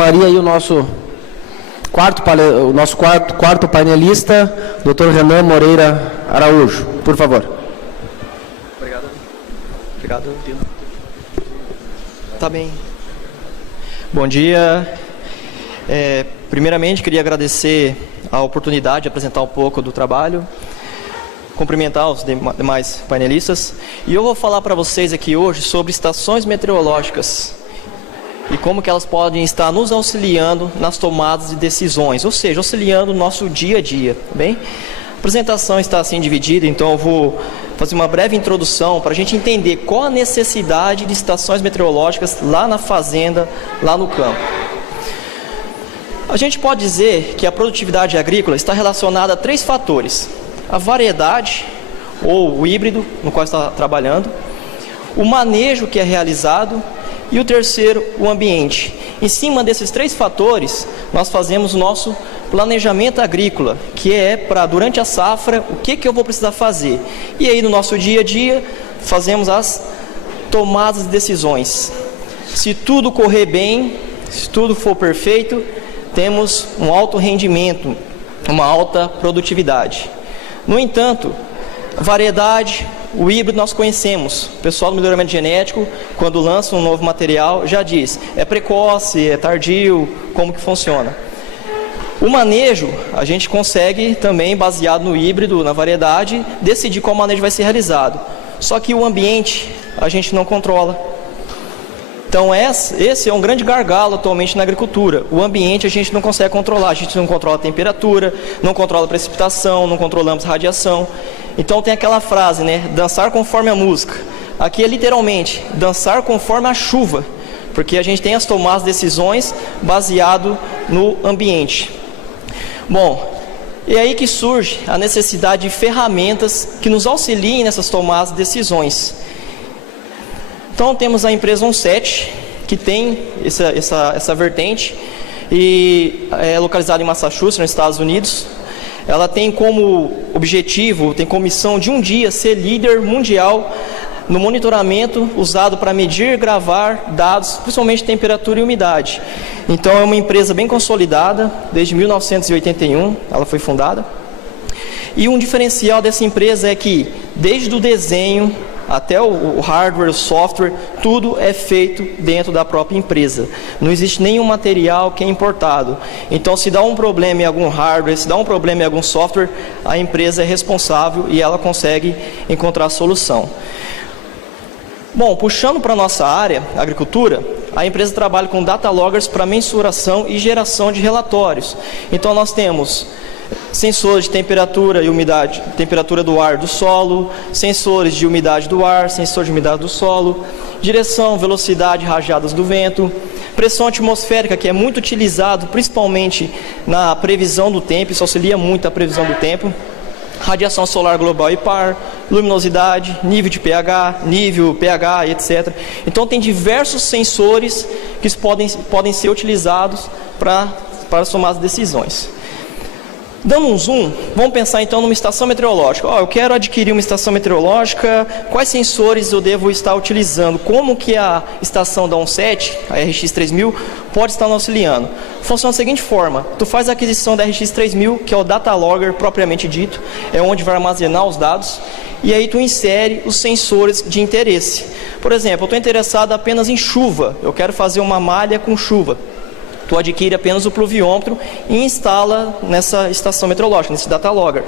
chamaria aí o nosso quarto painelista, Dr. Renan Moreira Araújo, por favor. Obrigado. Obrigado, Dino. Tá bem. Bom dia. Primeiramente, queria agradecer a oportunidade de apresentar um pouco do trabalho, cumprimentar os demais painelistas. E eu vou falar para vocês aqui hoje sobre estações meteorológicas e como que elas podem estar nos auxiliando nas tomadas de decisões, ou seja, auxiliando o nosso dia a dia, tá bem? A apresentação está assim dividida, então eu vou fazer uma breve introdução para a gente entender qual a necessidade de estações meteorológicas lá na fazenda, lá no campo. A gente pode dizer que a produtividade agrícola está relacionada a 3 fatores: a variedade ou o híbrido no qual está trabalhando, o manejo que é realizado e o terceiro, o ambiente. Em cima desses 3 fatores, nós fazemos o nosso planejamento agrícola, que é para durante a safra, o que eu vou precisar fazer. E aí no nosso dia a dia, fazemos as tomadas de decisões. Se tudo correr bem, se tudo for perfeito, temos um alto rendimento, uma alta produtividade. No entanto, a variedade, o híbrido nós conhecemos. O pessoal do melhoramento genético, quando lança um novo material, já diz, é precoce, é tardio, como que funciona. O manejo, a gente consegue também, baseado no híbrido, na variedade, decidir qual manejo vai ser realizado. Só que o ambiente, a gente não controla. Então esse é um grande gargalo atualmente na agricultura. O ambiente a gente não consegue controlar. A gente não controla a temperatura, não controla a precipitação, não controlamos a radiação. Então tem aquela frase, né? Dançar conforme a música. Aqui é literalmente dançar conforme a chuva, porque a gente tem as tomadas de decisões baseado no ambiente. Bom, é aí que surge a necessidade de ferramentas que nos auxiliem nessas tomadas de decisões. Então temos a empresa OnSet, que tem essa vertente, e é localizada em Massachusetts, nos Estados Unidos. Ela tem como objetivo, tem como missão de um dia ser líder mundial no monitoramento usado para medir e gravar dados, principalmente temperatura e umidade. Então é uma empresa bem consolidada, desde 1981 ela foi fundada. E um diferencial dessa empresa é que, desde o desenho até o hardware, o software, tudo é feito dentro da própria empresa. Não existe nenhum material que é importado. Então, se dá um problema em algum hardware, se dá um problema em algum software, a empresa é responsável e ela consegue encontrar a solução. Bom, puxando para a nossa área, agricultura, a empresa trabalha com data loggers para mensuração e geração de relatórios. Então, nós temos sensores de temperatura e umidade, temperatura do ar do solo, sensores de umidade do ar, sensor de umidade do solo, direção, velocidade, rajadas do vento, pressão atmosférica, que é muito utilizado principalmente na previsão do tempo, isso auxilia muito a previsão do tempo, radiação solar global e par, luminosidade, nível de pH, nível, pH, etc. Então tem diversos sensores que podem ser utilizados para tomar as decisões. Dando um zoom, vamos pensar então numa estação meteorológica. Eu quero adquirir uma estação meteorológica, quais sensores eu devo estar utilizando? Como que a estação da OnSet, a RX3000, pode estar nos auxiliando? Funciona da seguinte forma: tu faz a aquisição da RX3000, que é o data logger propriamente dito, é onde vai armazenar os dados, e aí tu insere os sensores de interesse. Por exemplo, eu estou interessado apenas em chuva, eu quero fazer uma malha com chuva. Tu adquire apenas o pluviômetro e instala nessa estação meteorológica, nesse data logger.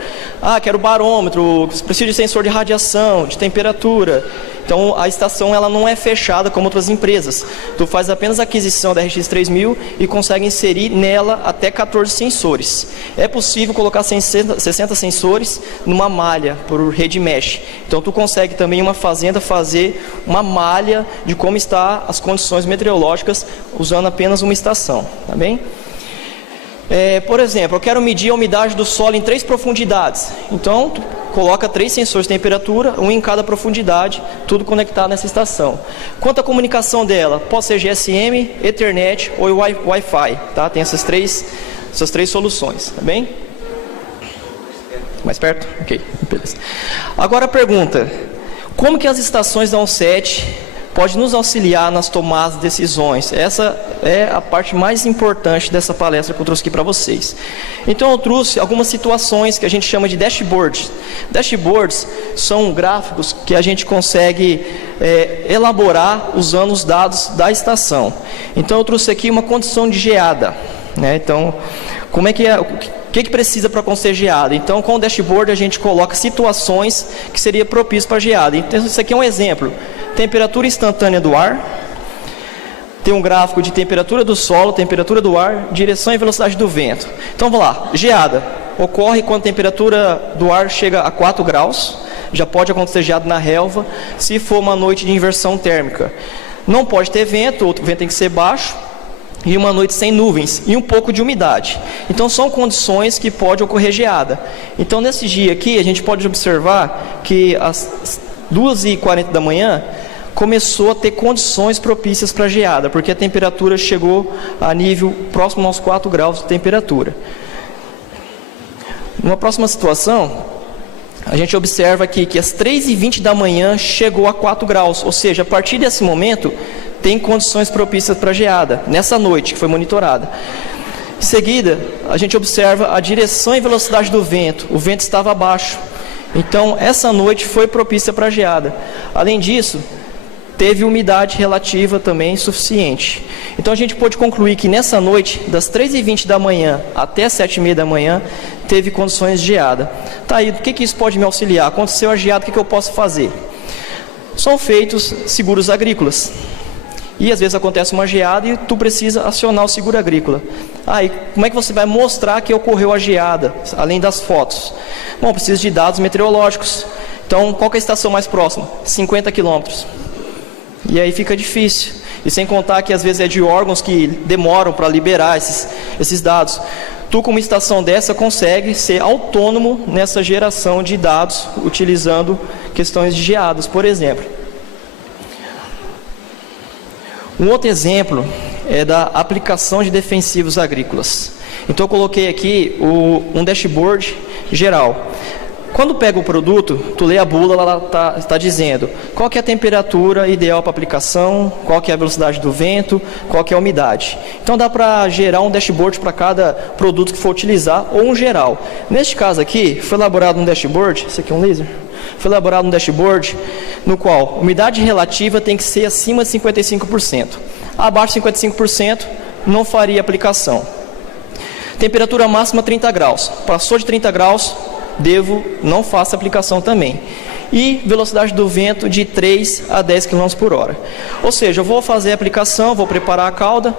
Quero barômetro, preciso de sensor de radiação, de temperatura. Então a estação ela não é fechada como outras empresas. Tu faz apenas a aquisição da RX3000 e consegue inserir nela até 14 sensores. É possível colocar 60 sensores numa malha por rede mesh. Então tu consegue também em uma fazenda fazer uma malha de como está as condições meteorológicas usando apenas uma estação, tá bem? Por exemplo, eu quero medir a umidade do solo em 3 profundidades. Então, tu coloca 3 sensores de temperatura, um em cada profundidade, tudo conectado nessa estação. Quanto à comunicação dela, pode ser GSM, Ethernet ou Wi-Fi, tá? Tem essas três soluções, tá bem? Mais perto? Ok, beleza. Agora a pergunta: como que as estações da OnSet pode nos auxiliar nas tomadas de decisões. Essa é a parte mais importante dessa palestra que eu trouxe aqui para vocês. Então eu trouxe algumas situações que a gente chama de dashboards. Dashboards são gráficos que a gente consegue elaborar usando os dados da estação. Então eu trouxe aqui uma condição de geada, né? Então, como é que é... O que precisa para acontecer geada? Então, com o dashboard, a gente coloca situações que seria propício para geada. Então, isso aqui é um exemplo. Temperatura instantânea do ar. Tem um gráfico de temperatura do solo, temperatura do ar, direção e velocidade do vento. Então, vamos lá. Geada ocorre quando a temperatura do ar chega a 4 graus. Já pode acontecer geada na relva, se for uma noite de inversão térmica. Não pode ter vento, o vento tem que ser baixo. E uma noite sem nuvens e um pouco de umidade. Então são condições que pode ocorrer geada. Então nesse dia aqui a gente pode observar que às 2h40 da manhã começou a ter condições propícias para geada, porque a temperatura chegou a nível próximo aos 4 graus de temperatura. Numa próxima situação, a gente observa aqui que às 3h20 da manhã chegou a 4 graus, ou seja, a partir desse momento tem condições propícias para geada, nessa noite que foi monitorada. Em seguida, a gente observa a direção e velocidade do vento. O vento estava abaixo. Então, essa noite foi propícia para geada. Além disso, teve umidade relativa também suficiente. Então, a gente pode concluir que nessa noite, das 3h20 da manhã até 7h30 da manhã, teve condições de geada. Tá aí, o que isso pode me auxiliar? Aconteceu a geada, o que eu posso fazer? São feitos seguros agrícolas. E às vezes acontece uma geada e tu precisa acionar o seguro agrícola. E como é que você vai mostrar que ocorreu a geada, além das fotos? Bom, precisa de dados meteorológicos. Então, qual que é a estação mais próxima? 50 quilômetros. E aí fica difícil. E sem contar que às vezes é de órgãos que demoram para liberar esses dados. Tu, como estação dessa, consegue ser autônomo nessa geração de dados, utilizando questões de geadas, por exemplo. Um outro exemplo é da aplicação de defensivos agrícolas. Então eu coloquei aqui um dashboard geral. Quando pega o produto, tu lê a bula, ela está dizendo qual que é a temperatura ideal para aplicação, qual que é a velocidade do vento, qual que é a umidade. Então dá para gerar um dashboard para cada produto que for utilizar, ou um geral. Neste caso aqui, foi elaborado um dashboard, esse aqui é um laser, foi elaborado um dashboard no qual a umidade relativa tem que ser acima de 55%. Abaixo de 55% não faria aplicação. Temperatura máxima 30 graus. Passou de 30 graus, não faça aplicação também. E velocidade do vento de 3 a 10 km por hora. Ou seja, eu vou fazer a aplicação, vou preparar a cauda,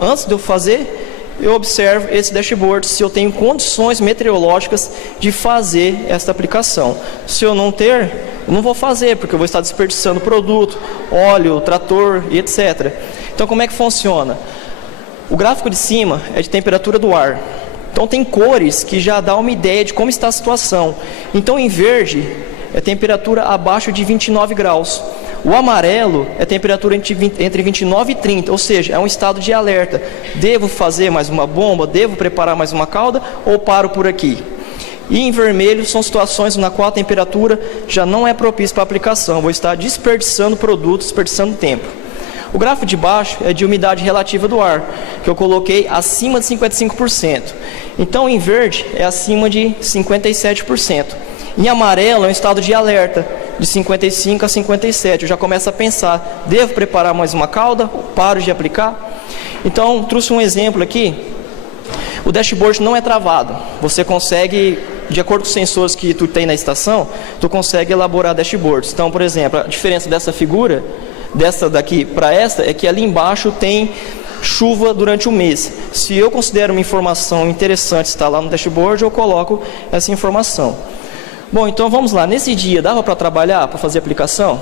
antes de eu fazer, eu observo esse dashboard se eu tenho condições meteorológicas de fazer esta aplicação. Se eu não ter, eu não vou fazer, porque eu vou estar desperdiçando produto, óleo, trator e etc. Então como é que funciona? O gráfico de cima é de temperatura do ar. Então tem cores que já dão uma ideia de como está a situação. Então em verde é temperatura abaixo de 29 graus. O amarelo é temperatura entre 29 e 30, ou seja, é um estado de alerta. Devo fazer mais uma bomba? Devo preparar mais uma cauda? Ou paro por aqui? E em vermelho são situações na qual a temperatura já não é propícia para aplicação. Vou estar desperdiçando produtos, desperdiçando tempo. O gráfico de baixo é de umidade relativa do ar, que eu coloquei acima de 55%. Então em verde é acima de 57%. Em amarelo é um estado de alerta, de 55 a 57. Eu já começo a pensar, devo preparar mais uma cauda? Paro de aplicar? Então, trouxe um exemplo aqui. O dashboard não é travado. Você consegue, de acordo com os sensores que tu tem na estação, tu consegue elaborar dashboards. Então, por exemplo, a diferença dessa figura, dessa daqui para esta, é que ali embaixo tem chuva durante o mês. Se eu considero uma informação interessante estar lá no dashboard, eu coloco essa informação. Bom, então vamos lá. Nesse dia, dava para trabalhar, para fazer aplicação?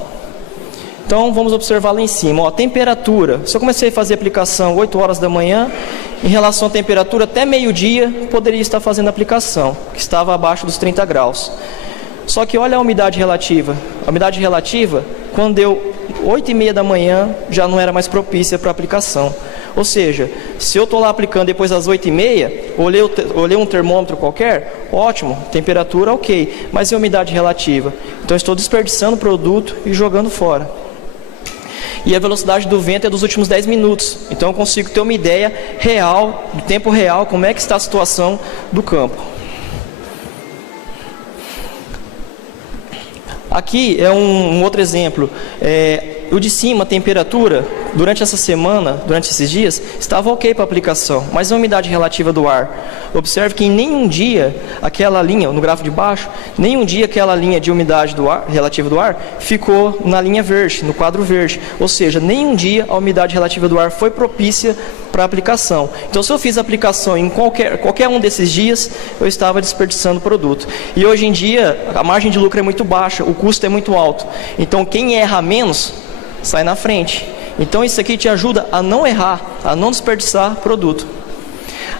Então, vamos observar lá em cima. Temperatura. Se eu comecei a fazer aplicação 8 horas da manhã, em relação à temperatura, até meio-dia, poderia estar fazendo aplicação, que estava abaixo dos 30 graus. Só que olha a umidade relativa. A umidade relativa, quando deu 8h30 da manhã, já não era mais propícia para aplicação. Ou seja, se eu estou lá aplicando depois das 8h30, olhei um termômetro qualquer, ótimo, temperatura ok, mas e a umidade relativa? Então estou desperdiçando produto e jogando fora. E a velocidade do vento é dos últimos 10 minutos. Então eu consigo ter uma ideia real, do tempo real, como é que está a situação do campo. Aqui é um outro exemplo. O de cima, a temperatura, durante essa semana, durante esses dias, estava ok para aplicação, mas a umidade relativa do ar. Observe que em nenhum dia aquela linha, no gráfico de baixo, nenhum dia aquela linha de umidade do ar, relativa do ar ficou na linha verde, no quadro verde. Ou seja, nenhum dia a umidade relativa do ar foi propícia para aplicação. Então, se eu fiz a aplicação em qualquer um desses dias, eu estava desperdiçando o produto. E hoje em dia, a margem de lucro é muito baixa, o custo é muito alto. Então, quem erra menos, sai na frente. Então isso aqui te ajuda a não errar, a não desperdiçar produto.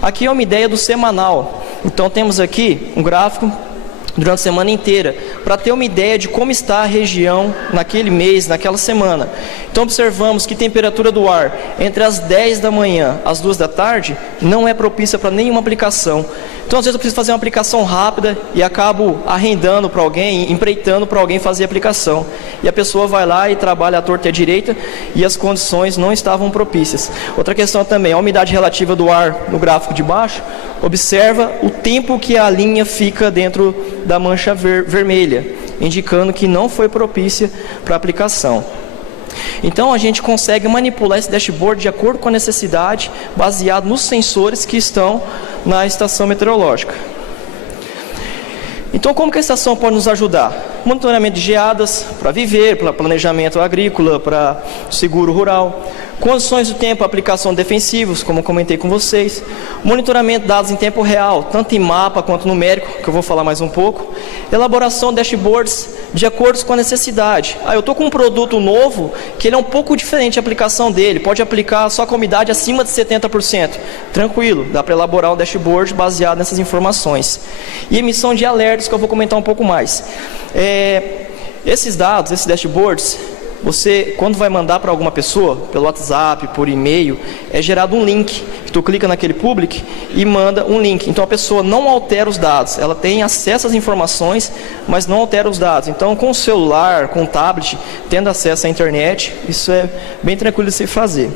Aqui é uma ideia do semanal. Então temos aqui um gráfico durante a semana inteira, para ter uma ideia de como está a região naquele mês, naquela semana. Então observamos que temperatura do ar entre as 10 da manhã às 2 da tarde não é propícia para nenhuma aplicação. Então às vezes eu preciso fazer uma aplicação rápida e acabo arrendando para alguém, empreitando para alguém fazer a aplicação. E a pessoa vai lá e trabalha à torta e à direita e as condições não estavam propícias. Outra questão também, a umidade relativa do ar no gráfico de baixo, observa o tempo que a linha fica dentro da mancha vermelha, indicando que não foi propícia para aplicação. Então a gente consegue manipular esse dashboard de acordo com a necessidade, baseado nos sensores que estão na estação meteorológica. Então como que a estação pode nos ajudar? Monitoramento de geadas, para viver, para planejamento agrícola, para seguro rural. Condições do tempo, aplicação de defensivos, como eu comentei com vocês. Monitoramento de dados em tempo real, tanto em mapa quanto numérico, que eu vou falar mais um pouco. Elaboração de dashboards de acordo com a necessidade. Eu estou com um produto novo, que ele é um pouco diferente a aplicação dele. Pode aplicar só com umidade acima de 70%. Tranquilo, dá para elaborar um dashboard baseado nessas informações. E emissão de alertas, que eu vou comentar um pouco mais. Esses dados, esses dashboards, você, quando vai mandar para alguma pessoa, pelo WhatsApp, por e-mail, é gerado um link. Tu clica naquele public e manda um link. Então a pessoa não altera os dados. Ela tem acesso às informações, mas não altera os dados. Então com o celular, com o tablet, tendo acesso à internet, isso é bem tranquilo de se fazer.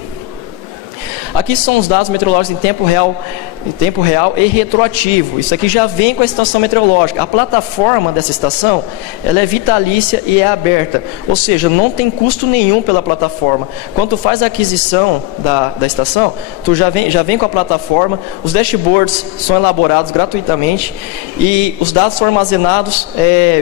Aqui são os dados meteorológicos em tempo real e retroativo. Isso aqui já vem com a estação meteorológica. A plataforma dessa estação, ela é vitalícia e é aberta. Ou seja, não tem custo nenhum pela plataforma. Quando tu faz a aquisição da estação, tu já vem com a plataforma. Os dashboards são elaborados gratuitamente e os dados são armazenados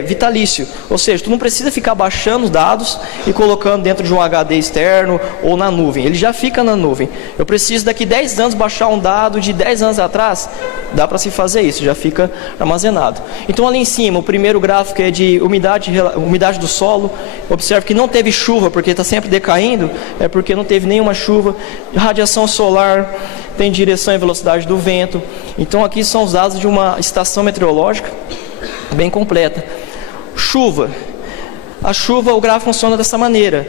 vitalício. Ou seja, tu não precisa ficar baixando os dados e colocando dentro de um HD externo ou na nuvem. Ele já fica na nuvem. Eu preciso daqui 10 anos baixar um dado de 10 anos atrás, dá para se fazer isso, já fica armazenado. Então ali em cima, o primeiro gráfico é de umidade do solo. Observe que não teve chuva, porque está sempre decaindo, é porque não teve nenhuma chuva. Radiação solar, tem direção e velocidade do vento. Então aqui são os dados de uma estação meteorológica bem completa. Chuva. A chuva, o gráfico funciona dessa maneira.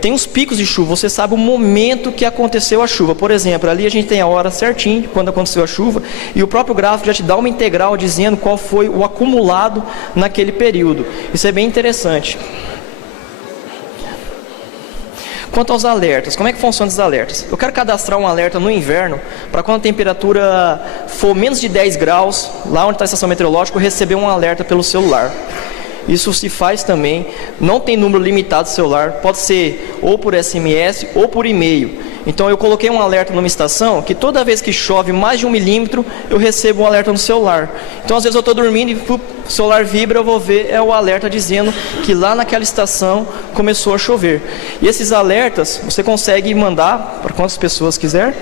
Tem os picos de chuva, você sabe o momento que aconteceu a chuva. Por exemplo, ali a gente tem a hora certinho quando aconteceu a chuva, e o próprio gráfico já te dá uma integral dizendo qual foi o acumulado naquele período. Isso é bem interessante. Quanto aos alertas, como é que funcionam os alertas? Eu quero cadastrar um alerta no inverno, para quando a temperatura for menos de 10 graus, lá onde está a estação meteorológica, eu receber um alerta pelo celular. Isso se faz também, não tem número limitado de celular, pode ser ou por SMS ou por e-mail. Então eu coloquei um alerta numa estação que toda vez que chove mais de 1 milímetro, eu recebo um alerta no celular. Então às vezes eu estou dormindo e o celular vibra, eu vou ver, o alerta dizendo que lá naquela estação começou a chover. E esses alertas você consegue mandar para quantas pessoas quiser.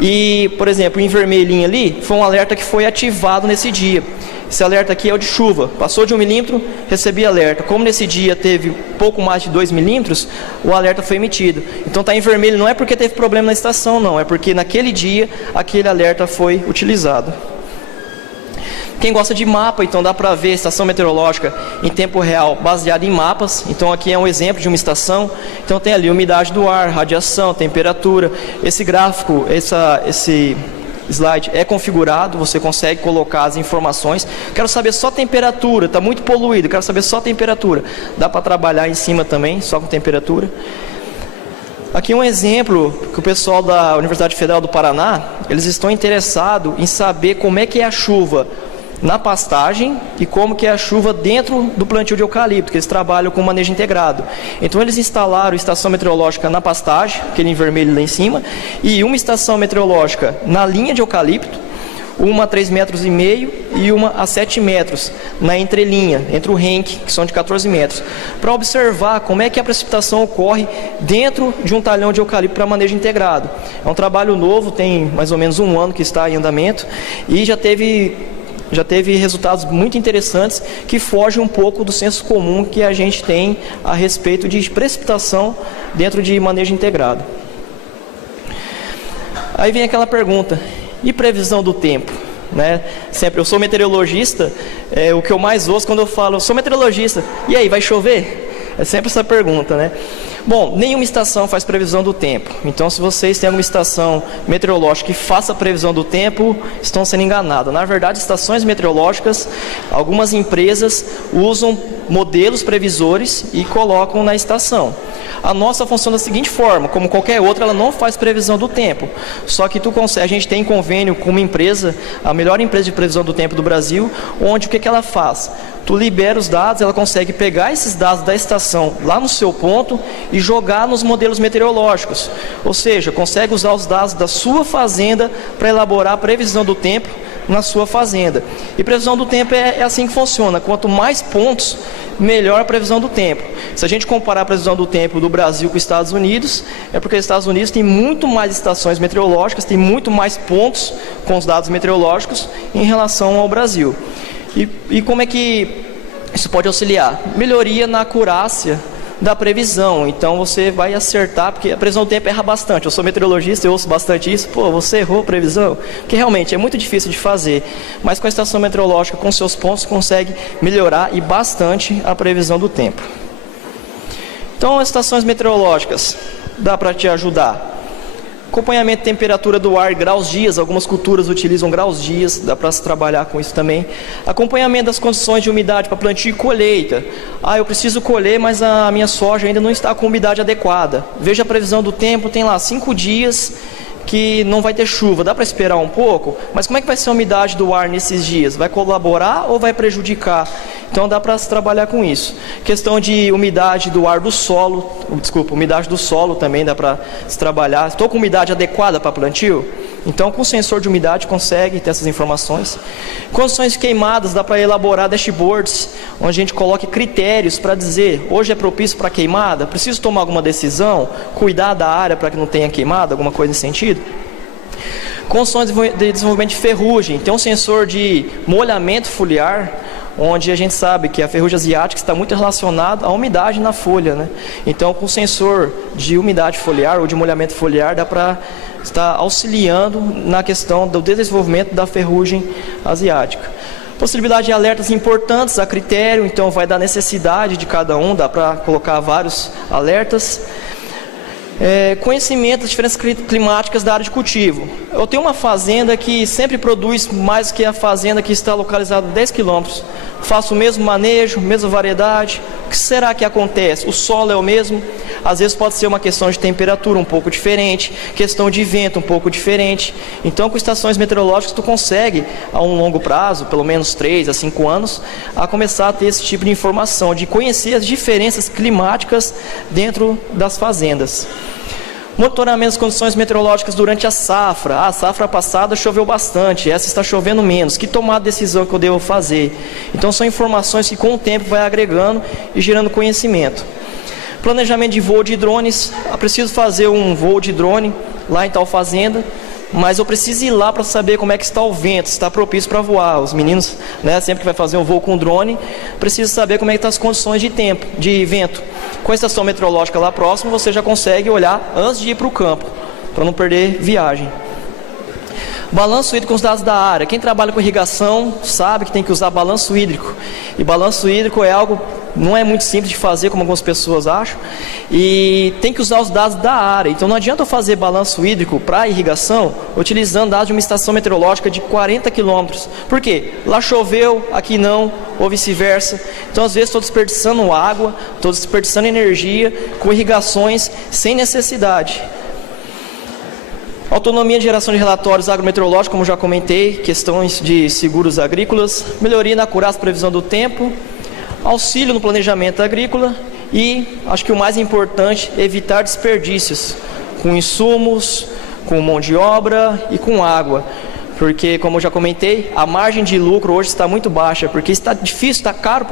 E, por exemplo, em vermelhinho ali, foi um alerta que foi ativado nesse dia. Esse alerta aqui é o de chuva. Passou de 1 milímetro, recebi alerta. Como nesse dia teve pouco mais de 2 milímetros, o alerta foi emitido. Então está em vermelho, não é porque teve problema na estação, não. É porque naquele dia, aquele alerta foi utilizado. Quem gosta de mapa, então dá para ver a estação meteorológica em tempo real, baseada em mapas. Então aqui é um exemplo de uma estação. Então tem ali umidade do ar, radiação, temperatura. Esse gráfico, esse slide é configurado, você consegue colocar as informações. Quero saber só temperatura, está muito poluído, quero saber só temperatura. Dá para trabalhar em cima também, só com temperatura. Aqui um exemplo que o pessoal da Universidade Federal do Paraná, eles estão interessados em saber como é que é a chuva na pastagem e como que é a chuva dentro do plantio de eucalipto, que eles trabalham com manejo integrado. Então eles instalaram estação meteorológica na pastagem, aquele em vermelho lá em cima, e uma estação meteorológica na linha de eucalipto, uma a 3,5 metros e uma a 7 metros na entrelinha, entre o renque, que são de 14 metros, para observar como é que a precipitação ocorre dentro de um talhão de eucalipto para manejo integrado. É um trabalho novo, tem mais ou menos 1 ano que está em andamento e já teve resultados muito interessantes que fogem um pouco do senso comum que a gente tem a respeito de precipitação dentro de manejo integrado. Aí vem aquela pergunta: e previsão do tempo? Né? Sempre, eu sou meteorologista, o que eu mais ouço quando eu falo, eu sou meteorologista, e aí, vai chover? É sempre essa pergunta, né? Bom, nenhuma estação faz previsão do tempo. Então, se vocês têm alguma estação meteorológica que faça previsão do tempo, estão sendo enganados. Na verdade, estações meteorológicas, algumas empresas usam modelos previsores e colocam na estação. A nossa funciona da seguinte forma: como qualquer outra, ela não faz previsão do tempo. Só que a gente tem convênio com uma empresa, a melhor empresa de previsão do tempo do Brasil, onde o que ela faz? Tu libera os dados, ela consegue pegar esses dados da estação lá no seu ponto e jogar nos modelos meteorológicos. Ou seja, consegue usar os dados da sua fazenda para elaborar a previsão do tempo na sua fazenda. E previsão do tempo é assim que funciona: quanto mais pontos, melhor a previsão do tempo. Se a gente comparar a previsão do tempo do Brasil com os Estados Unidos, é porque os Estados Unidos tem muito mais estações meteorológicas, tem muito mais pontos com os dados meteorológicos em relação ao Brasil. E como é que isso pode auxiliar? Melhoria na acurácia da previsão. Então você vai acertar, porque a previsão do tempo erra bastante. Eu sou meteorologista, eu ouço bastante isso. Pô, você errou a previsão? Porque realmente é muito difícil de fazer. Mas com a estação meteorológica, com seus pontos, consegue melhorar e bastante a previsão do tempo. Então, as estações meteorológicas dá para te ajudar. Acompanhamento de temperatura do ar, graus dias, algumas culturas utilizam graus dias, dá para se trabalhar com isso também. Acompanhamento das condições de umidade para plantio e colheita. Eu preciso colher, mas a minha soja ainda não está com umidade adequada. Veja a previsão do tempo, tem lá 5 dias que não vai ter chuva, dá para esperar um pouco? Mas como é que vai ser a umidade do ar nesses dias? Vai colaborar ou vai prejudicar? Então dá para se trabalhar com isso. Questão de umidade do ar do solo, umidade do solo também dá para se trabalhar. Estou com umidade adequada para plantio? Então com o sensor de umidade consegue ter essas informações. Condições queimadas, dá para elaborar dashboards, onde a gente coloque critérios para dizer: hoje é propício para queimada? Preciso tomar alguma decisão? Cuidar da área para que não tenha queimada? Alguma coisa nesse sentido? Condições de desenvolvimento de ferrugem. Tem um sensor de molhamento foliar, onde a gente sabe que a ferrugem asiática está muito relacionada à umidade na folha, né? Então, com o sensor de umidade foliar ou de molhamento foliar, dá para estar auxiliando na questão do desenvolvimento da ferrugem asiática. Possibilidade de alertas importantes a critério, então vai da necessidade de cada um, dá para colocar vários alertas. Conhecimento das diferenças climáticas da área de cultivo. Eu tenho uma fazenda que sempre produz mais que a fazenda que está localizada a 10 quilômetros. Faço o mesmo manejo, mesma variedade. O que será que acontece? O solo é o mesmo? Às vezes pode ser uma questão de temperatura um pouco diferente, questão de vento um pouco diferente. Então, com estações meteorológicas, tu consegue, a um longo prazo, pelo menos 3 a 5 anos, a começar a ter esse tipo de informação, de conhecer as diferenças climáticas dentro das fazendas. Monitoramento das condições meteorológicas durante a safra. A safra passada choveu bastante, essa está chovendo menos. Que tomada de decisão que eu devo fazer? Então são informações que com o tempo vai agregando e gerando conhecimento. Planejamento de voo de drones. Eu preciso fazer um voo de drone lá em tal fazenda, mas eu preciso ir lá para saber como é que está o vento, se está propício para voar. Os meninos, né, sempre que vai fazer um voo com drone, precisa saber como é que estão as condições de tempo, de vento. Com a estação meteorológica lá próximo, você já consegue olhar antes de ir para o campo, para não perder viagem. Balanço hídrico com os dados da área. Quem trabalha com irrigação sabe que tem que usar balanço hídrico. E balanço hídrico é algo, não é muito simples de fazer, como algumas pessoas acham. E tem que usar os dados da área. Então não adianta eu fazer balanço hídrico para irrigação utilizando dados de uma estação meteorológica de 40 quilômetros. Por quê? Lá choveu, aqui não, ou vice-versa. Então às vezes estou desperdiçando água, estou desperdiçando energia com irrigações sem necessidade. Autonomia de geração de relatórios agrometeorológicos, como já comentei, questões de seguros agrícolas, melhoria na acurácia previsão do tempo, auxílio no planejamento agrícola e, acho que o mais importante, evitar desperdícios com insumos, com mão de obra e com água. Porque, como eu já comentei, a margem de lucro hoje está muito baixa, porque está difícil,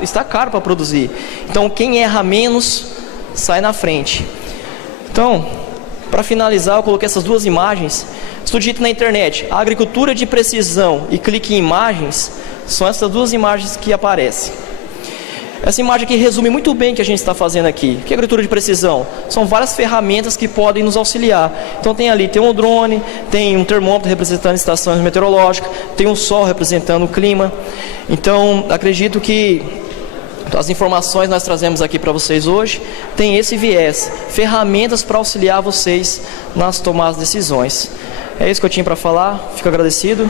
está caro para produzir. Então, quem erra menos, sai na frente. Então, para finalizar, eu coloquei essas duas imagens. Estou dito na internet, a agricultura de precisão e clique em imagens, são essas duas imagens que aparecem. Essa imagem aqui resume muito bem o que a gente está fazendo aqui. O que é agricultura de precisão? São várias ferramentas que podem nos auxiliar. Então tem um drone, tem um termômetro representando estações meteorológicas, tem um sol representando o clima. Então acredito que as informações que nós trazemos aqui para vocês hoje tem esse viés, ferramentas para auxiliar vocês nas tomadas de decisões. É isso que eu tinha para falar, fico agradecido.